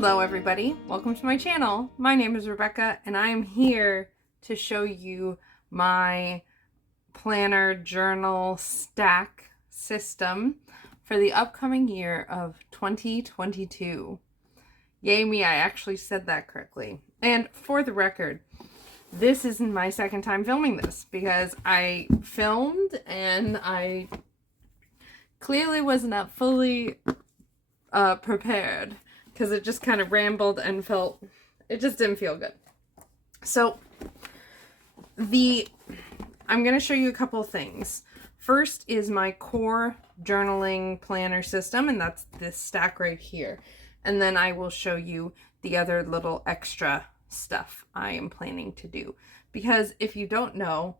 Hello everybody, welcome to my channel. My name is Rebecca and I am here to show you my planner journal stack system for the upcoming year of 2022. Yay me, I actually said that correctly. And for the record, this isn't my second time filming this because I filmed and I clearly was not fully prepared, because it just kind of rambled and it just didn't feel good. So I'm going to show you a couple of things. First is my core journaling planner system, and that's this stack right here. And then I will show you the other little extra stuff I am planning to do. Because if you don't know,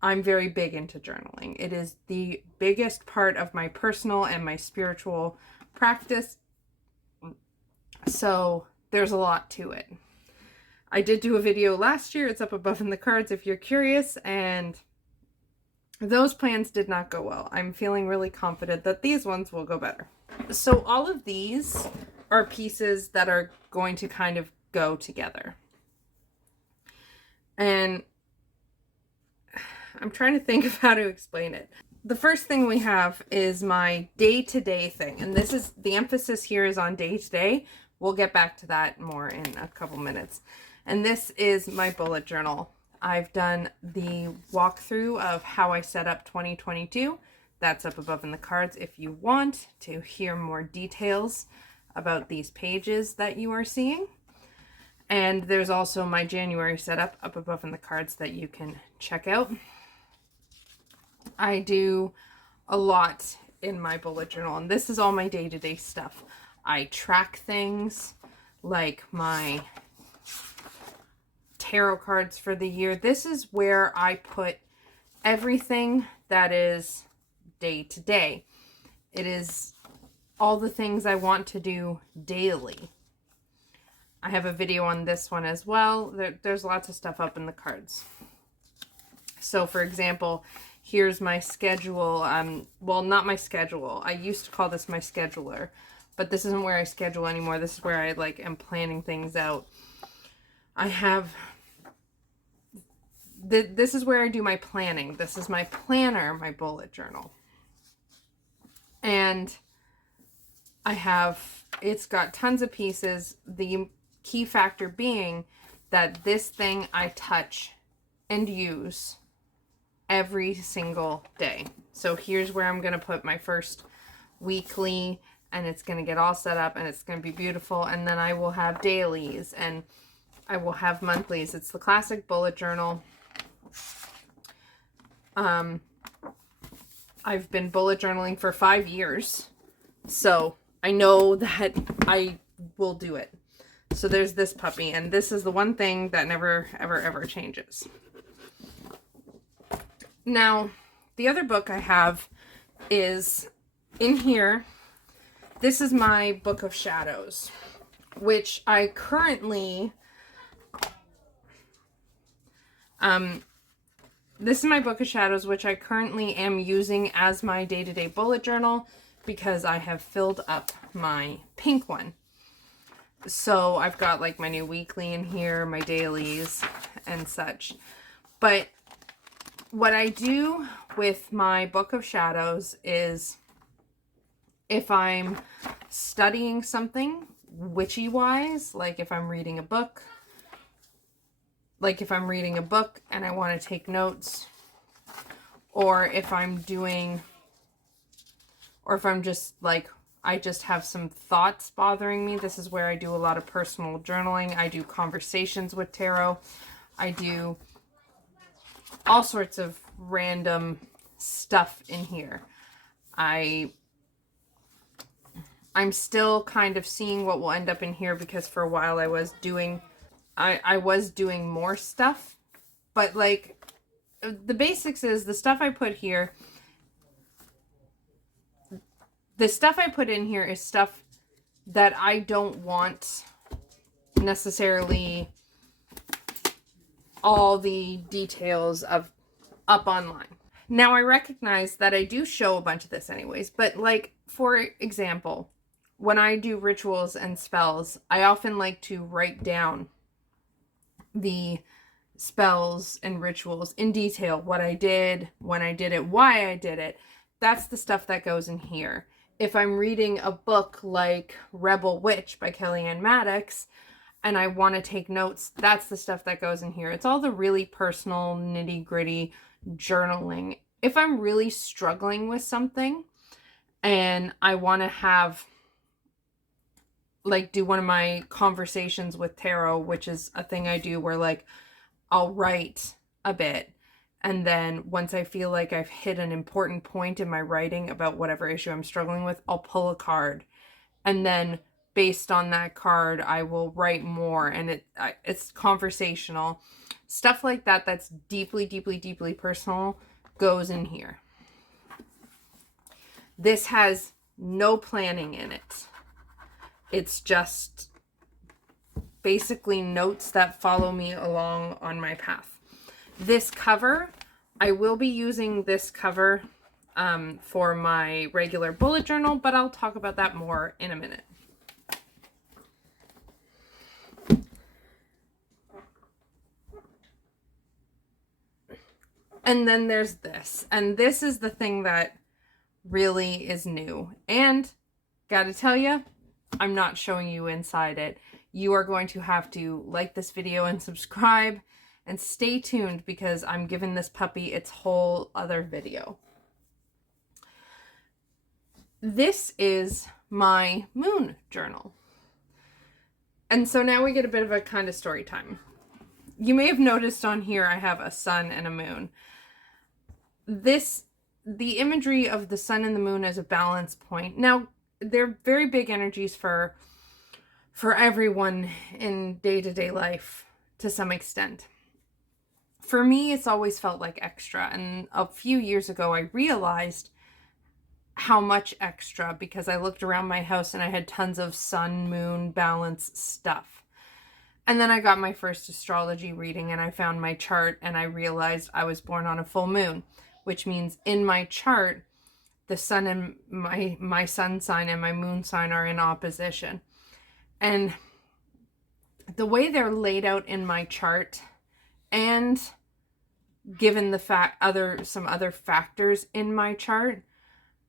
I'm very big into journaling. It is the biggest part of my personal and my spiritual practice. So there's a lot to it. I did do a video last year. It's up above in the cards if you're curious, and those plans did not go well. I'm feeling really confident that these ones will go better. So all of these are pieces that are going to kind of go together. And I'm trying to think of how to explain it. The first thing we have is my day-to-day thing, and this is the emphasis here is on day-to-day. We'll get back to that more in a couple minutes. And this is my bullet journal. I've done the walkthrough of how I set up 2022. That's up above in the cards if you want to hear more details about these pages that you are seeing. And there's also my January setup up above in the cards that you can check out. I do a lot in my bullet journal, and this is all my day-to-day stuff. I track things like my tarot cards for the year. This is where I put everything that is day-to-day. It is all the things I want to do daily. I have a video on this one as well. There's lots of stuff up in the cards. So for example, here's my schedule. Well, not my schedule. I used to call this my scheduler, but this isn't where I schedule anymore. This is where I am planning things out. I have, this is where I do my planning. This is my planner, my bullet journal. And it's got tons of pieces. The key factor being that this thing I touch and use every single day. So here's where I'm going to put my first weekly, and it's going to get all set up and it's going to be beautiful. And then I will have dailies and I will have monthlies. It's the classic bullet journal. I've been bullet journaling for 5 years, so I know that I will do it. So there's this puppy, and this is the one thing that never, ever, ever changes. Now, the other book I have is in here. This is my Book of Shadows, which I currently, this is my Book of Shadows, which I currently am using as my day-to-day bullet journal because I have filled up my pink one. So I've got my new weekly in here, my dailies and such. But what I do with my Book of Shadows is if I'm studying something witchy wise, like if I'm reading a book, and I want to take notes, or if I'm just I just have some thoughts bothering me. This is where I do a lot of personal journaling. I do conversations with tarot. I do all sorts of random stuff in here. I'm still kind of seeing what will end up in here because for a while I was doing more stuff. But the basics is the stuff I put here. The stuff I put in here is stuff that I don't want necessarily all the details of up online. Now I recognize that I do show a bunch of this anyways, but for example, when I do rituals and spells, I often like to write down the spells and rituals in detail, what I did, when I did it, why I did it. That's the stuff that goes in here. If I'm reading a book like Rebel Witch by Kellyanne Maddox and I want to take notes, that's the stuff that goes in here. It's all the really personal, nitty-gritty journaling. If I'm really struggling with something and I want to have, like, do one of my conversations with tarot, which is a thing I do where, like, I'll write a bit, and then once I feel like I've hit an important point in my writing about whatever issue I'm struggling with, I'll pull a card, and then based on that card I will write more, and it's conversational stuff like that. That's deeply, deeply, deeply personal goes in here. This has no planning in it. It's just basically notes that follow me along on my path. This cover, I will be using this cover for my regular bullet journal, but I'll talk about that more in a minute. And then there's this, and this is the thing that really is new. And gotta tell you, I'm not showing you inside it. You are going to have to like this video and subscribe and stay tuned because I'm giving this puppy its whole other video. This is my moon journal. And so now we get a bit of a kind of story time. You may have noticed on here I have a sun and a moon. The imagery of the sun and the moon as a balance point. Now, they're very big energies for everyone in day-to-day life to some extent. For me, it's always felt like extra. And a few years ago, I realized how much extra because I looked around my house and I had tons of sun, moon, balance stuff. And then I got my first astrology reading and I found my chart and I realized I was born on a full moon, which means in my chart, the sun and my sun sign and my moon sign are in opposition. And the way they're laid out in my chart, and given the some other factors in my chart,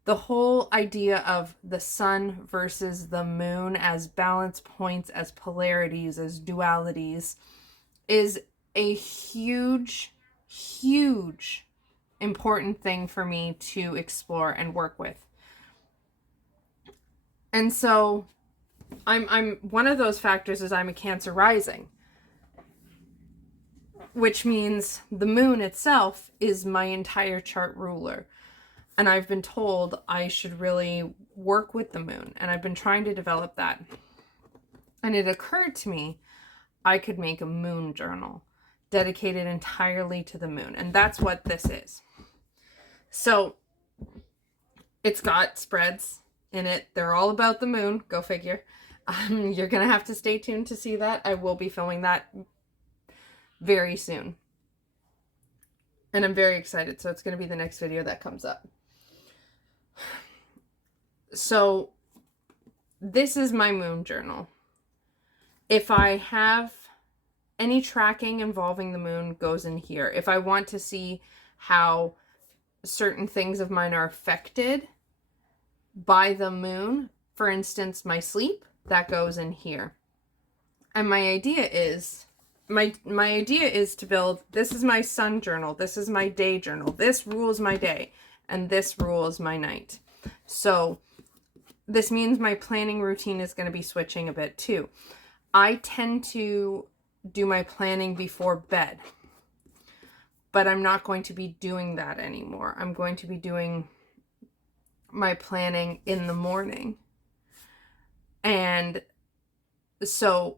the whole idea of the sun versus the moon as balance points, as polarities, as dualities, is a huge, huge important thing for me to explore and work with. And so I'm one of those factors is I'm a Cancer rising, which means the moon itself is my entire chart ruler. And I've been told I should really work with the moon, and I've been trying to develop that. And it occurred to me I could make a moon journal dedicated entirely to the moon, and that's what this is. So it's got spreads in it. They're all about the moon. Go figure. You're going to have to stay tuned to see that. I will be filming that very soon. And I'm very excited. So it's going to be the next video that comes up. So this is my moon journal. If I have any tracking involving the moon goes in here. If I want to see how certain things of mine are affected by the moon, for instance, my sleep, that goes in here. And my idea is to build, this is my sun journal, this is my day journal, this rules my day, and this rules my night. So this means my planning routine is going to be switching a bit too. I tend to do my planning before bed, but I'm not going to be doing that anymore. I'm going to be doing my planning in the morning. And so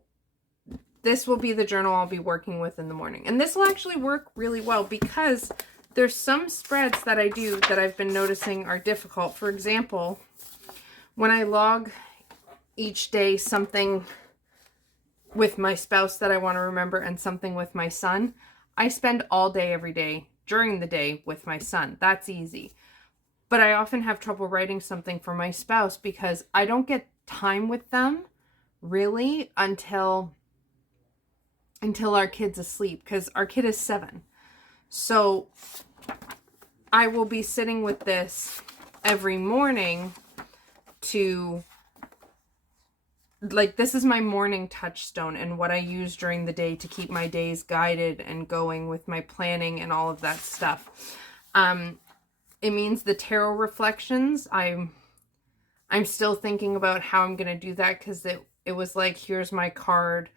this will be the journal I'll be working with in the morning. And this will actually work really well because there's some spreads that I do that I've been noticing are difficult. For example, when I log each day something with my spouse that I want to remember and something with my son, I spend all day every day during the day with my son. That's easy. But I often have trouble writing something for my spouse because I don't get time with them really until our kid's asleep, because our kid is 7. So I will be sitting with this every morning to, like, this is my morning touchstone and what I use during the day to keep my days guided and going with my planning and all of that stuff. It means the tarot reflections. I'm still thinking about how I'm going to do that, because it was like, here's my card,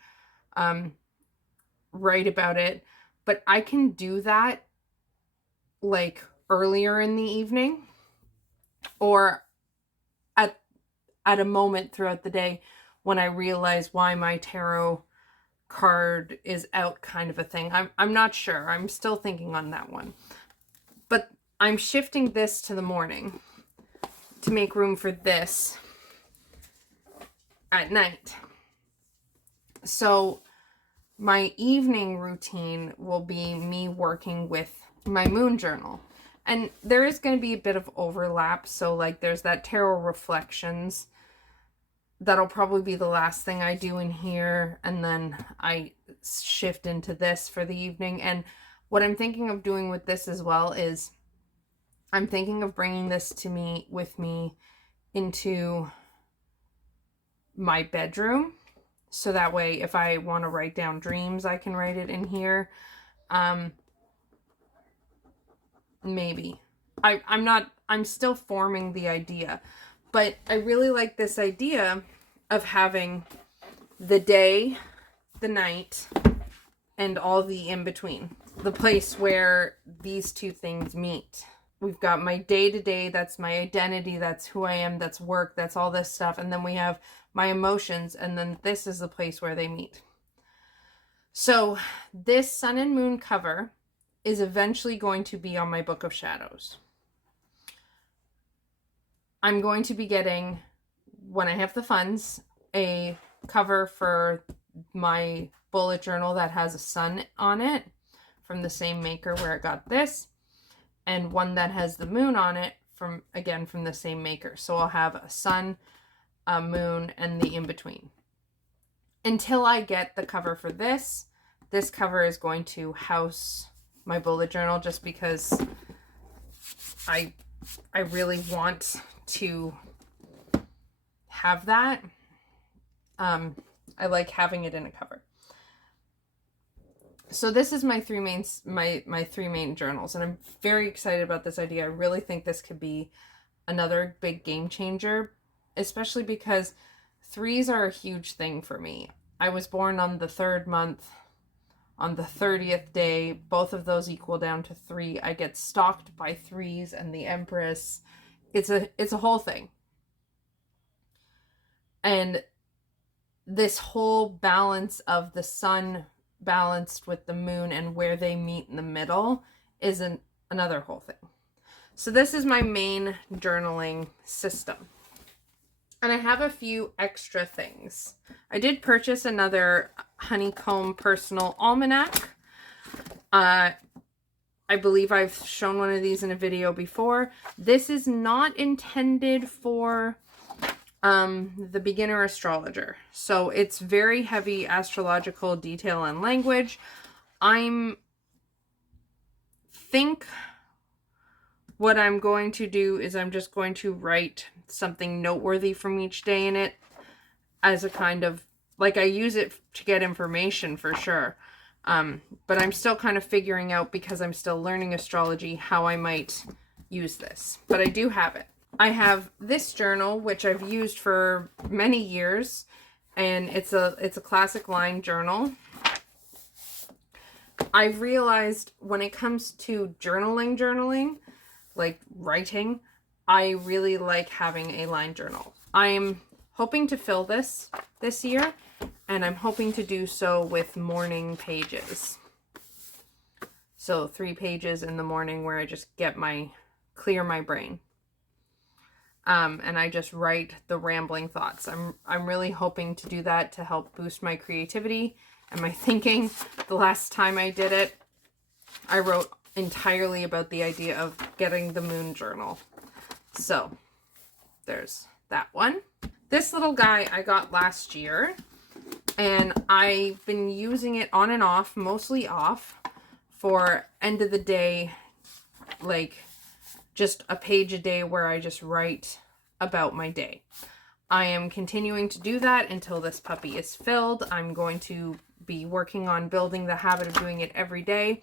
write about it. But I can do that like earlier in the evening, or at a moment throughout the day when I realize why my tarot card is out, kind of a thing. I'm not sure. I'm still thinking on that one. But I'm shifting this to the morning to make room for this at night. So my evening routine will be me working with my moon journal. And there is going to be a bit of overlap. So like there's that tarot reflections. That'll probably be the last thing I do in here. And then I shift into this for the evening. And what I'm thinking of doing with this as well is I'm thinking of bringing this with me into my bedroom. So that way, if I want to write down dreams, I can write it in here. Maybe. I'm still forming the idea. But I really like this idea of having the day, the night, and all the in-between. The place where these two things meet. We've got my day-to-day, that's my identity, that's who I am, that's work, that's all this stuff. And then we have my emotions, and then this is the place where they meet. So this sun and moon cover is eventually going to be on my Book of Shadows. I'm going to be getting, when I have the funds, a cover for my bullet journal that has a sun on it from the same maker where I got this, and one that has the moon on it from the same maker. So I'll have a sun, a moon, and the in-between. Until I get the cover for this cover is going to house my bullet journal, just because I really want to have that. I like having it in a cover. So this is my three main journals, and I'm very excited about this idea. I really think this could be another big game changer, especially because 3s are a huge thing for me. I was born on the 3rd month, on the 30th day. Both of those equal down to 3. I get stalked by 3s and the Empress. It's a whole thing. And this whole balance of the sun balanced with the moon and where they meet in the middle is another whole thing. So this is my main journaling system. And I have a few extra things. I did purchase another honeycomb personal almanac. I believe I've shown one of these in a video before. This is not intended for the beginner astrologer. So it's very heavy astrological detail and language. What I'm going to do is I'm just going to write something noteworthy from each day in it as a kind of, like, I use it to get information for sure. But I'm still kind of figuring out, because I'm still learning astrology, how I might use this. But I do have it. I have this journal, which I've used for many years, and it's a classic line journal. I've realized when it comes to journaling, like writing, I really like having a line journal. I'm hoping to fill this year, and I'm hoping to do so with morning pages. So 3 pages in the morning where I just clear my brain. And I just write the rambling thoughts. I'm really hoping to do that to help boost my creativity and my thinking. The last time I did it, I wrote entirely about the idea of getting the moon journal. So there's that one. This little guy I got last year, and I've been using it on and off, mostly off, for end of the day, like just a page a day where I just write about my day. I am continuing to do that until this puppy is filled. I'm going to be working on building the habit of doing it every day,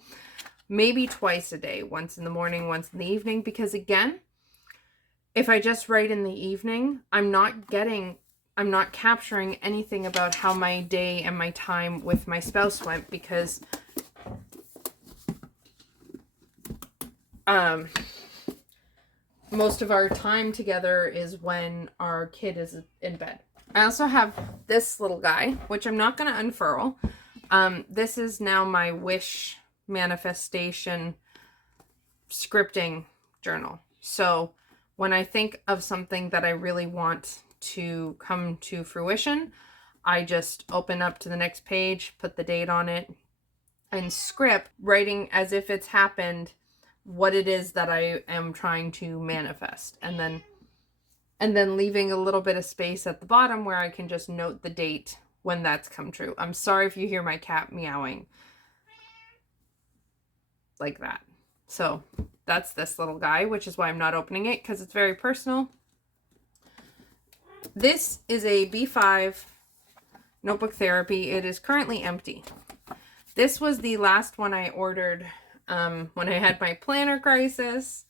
maybe twice a day, once in the morning, once in the evening, because again, if I just write in the evening, I'm not capturing anything about how my day and my time with my spouse went, because most of our time together is when our kid is in bed. I also have this little guy, which I'm not going to unfurl. This is now my wish manifestation scripting journal. So when I think of something that I really want to come to fruition, I just open up to the next page, put the date on it, and script, writing as if it's happened, what it is that I am trying to manifest, and then leaving a little bit of space at the bottom where I can just note the date when that's come true. I'm sorry if you hear my cat meowing like that. So that's this little guy, which is why I'm not opening it, because it's very personal. This is a B5 notebook therapy. It is currently empty. This was the last one I ordered when I had my planner crisis,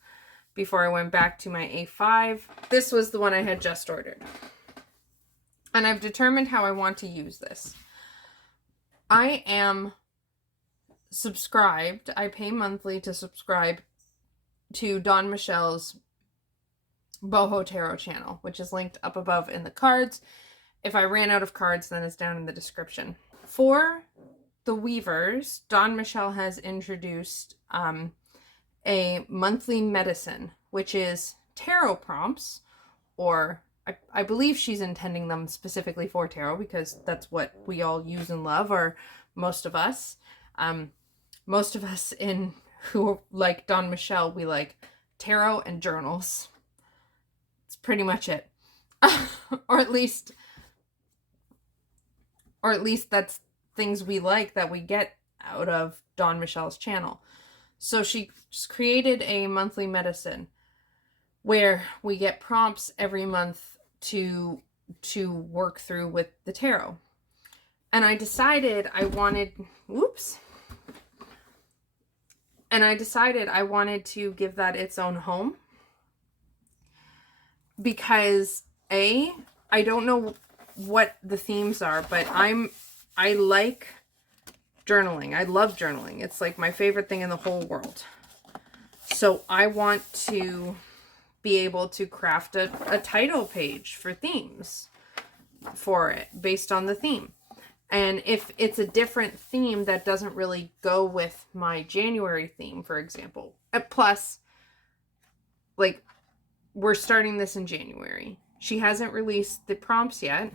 before I went back to my A5. This was the one I had just ordered. And I've determined how I want to use this. I am subscribed. I pay monthly to subscribe to Dawn Michelle's Boho Tarot channel, which is linked up above in the cards. If I ran out of cards, then it's down in the description. For the weavers, Dawn Michelle has introduced a monthly medicine, which is tarot prompts, or I believe she's intending them specifically for tarot, because that's what we all use and love, or most of us. Most of us who like Dawn Michelle, we like tarot and journals. It's pretty much it. or at least that's things we like that we get out of Dawn Michelle's channel. So she just created a monthly medicine where we get prompts every month to work through with the tarot. And I decided I wanted to give that its own home, because I don't know what the themes are, but I like journaling. I love journaling. It's like my favorite thing in the whole world. So I want to be able to craft a title page for themes for it based on the theme. And if it's a different theme that doesn't really go with my January theme, for example, plus, like, we're starting this in January. She hasn't released the prompts yet.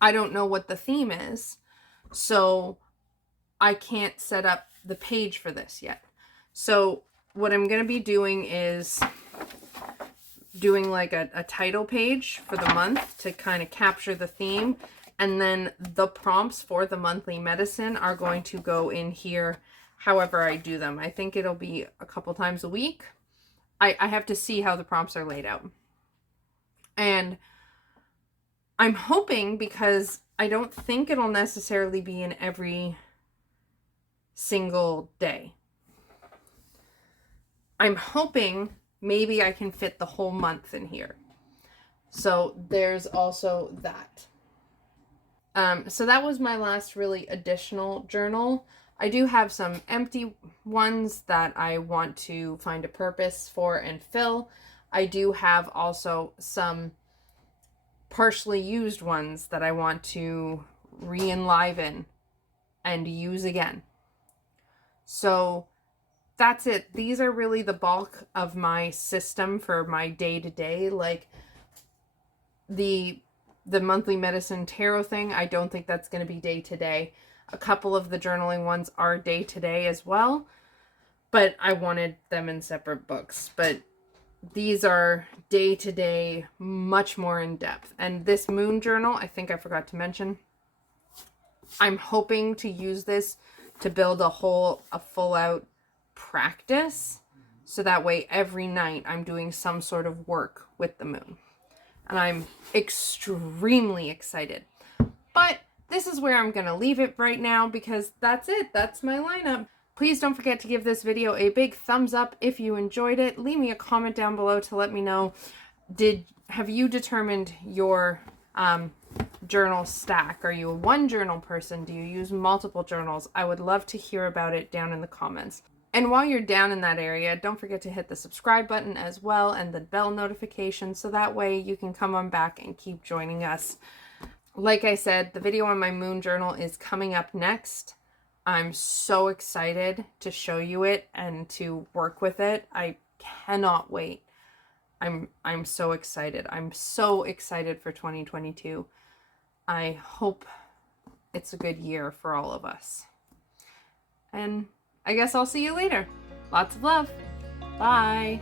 I don't know what the theme is, so I can't set up the page for this yet. So what I'm going to be doing is doing like a title page for the month to kind of capture the theme. And then the prompts for the monthly medicine are going to go in here however I do them. I think it'll be a couple times a week. I have to see how the prompts are laid out. And I'm hoping, because I don't think it'll necessarily be in every single day. I'm hoping maybe I can fit the whole month in here. So there's also that. So that was my last really additional journal. I do have some empty ones that I want to find a purpose for and fill. I do have also some partially used ones that I want to re-enliven and use again. So that's it. These are really the bulk of my system for my day-to-day. Like the monthly medicine tarot thing, I don't think that's going to be day-to-day. A couple of the journaling ones are day-to-day as well, but I wanted them in separate books. But these are day-to-day, much more in depth. And this moon journal, I think I forgot to mention, I'm hoping to use this to build a full out practice. So that way every night I'm doing some sort of work with the moon. And I'm extremely excited. But this is where I'm going to leave it right now because that's it. That's my lineup. Please don't forget to give this video a big thumbs up if you enjoyed it. Leave me a comment down below to let me know, have you determined your journal stack? Are you a one journal person? Do you use multiple journals? I would love to hear about it down in the comments. And while you're down in that area, don't forget to hit the subscribe button as well and the bell notification so that way you can come on back and keep joining us. Like I said, the video on my moon journal is coming up next. I'm so excited to show you it and to work with it. I cannot wait. I'm so excited. I'm so excited for 2022. I hope it's a good year for all of us. And I guess I'll see you later. Lots of love. Bye.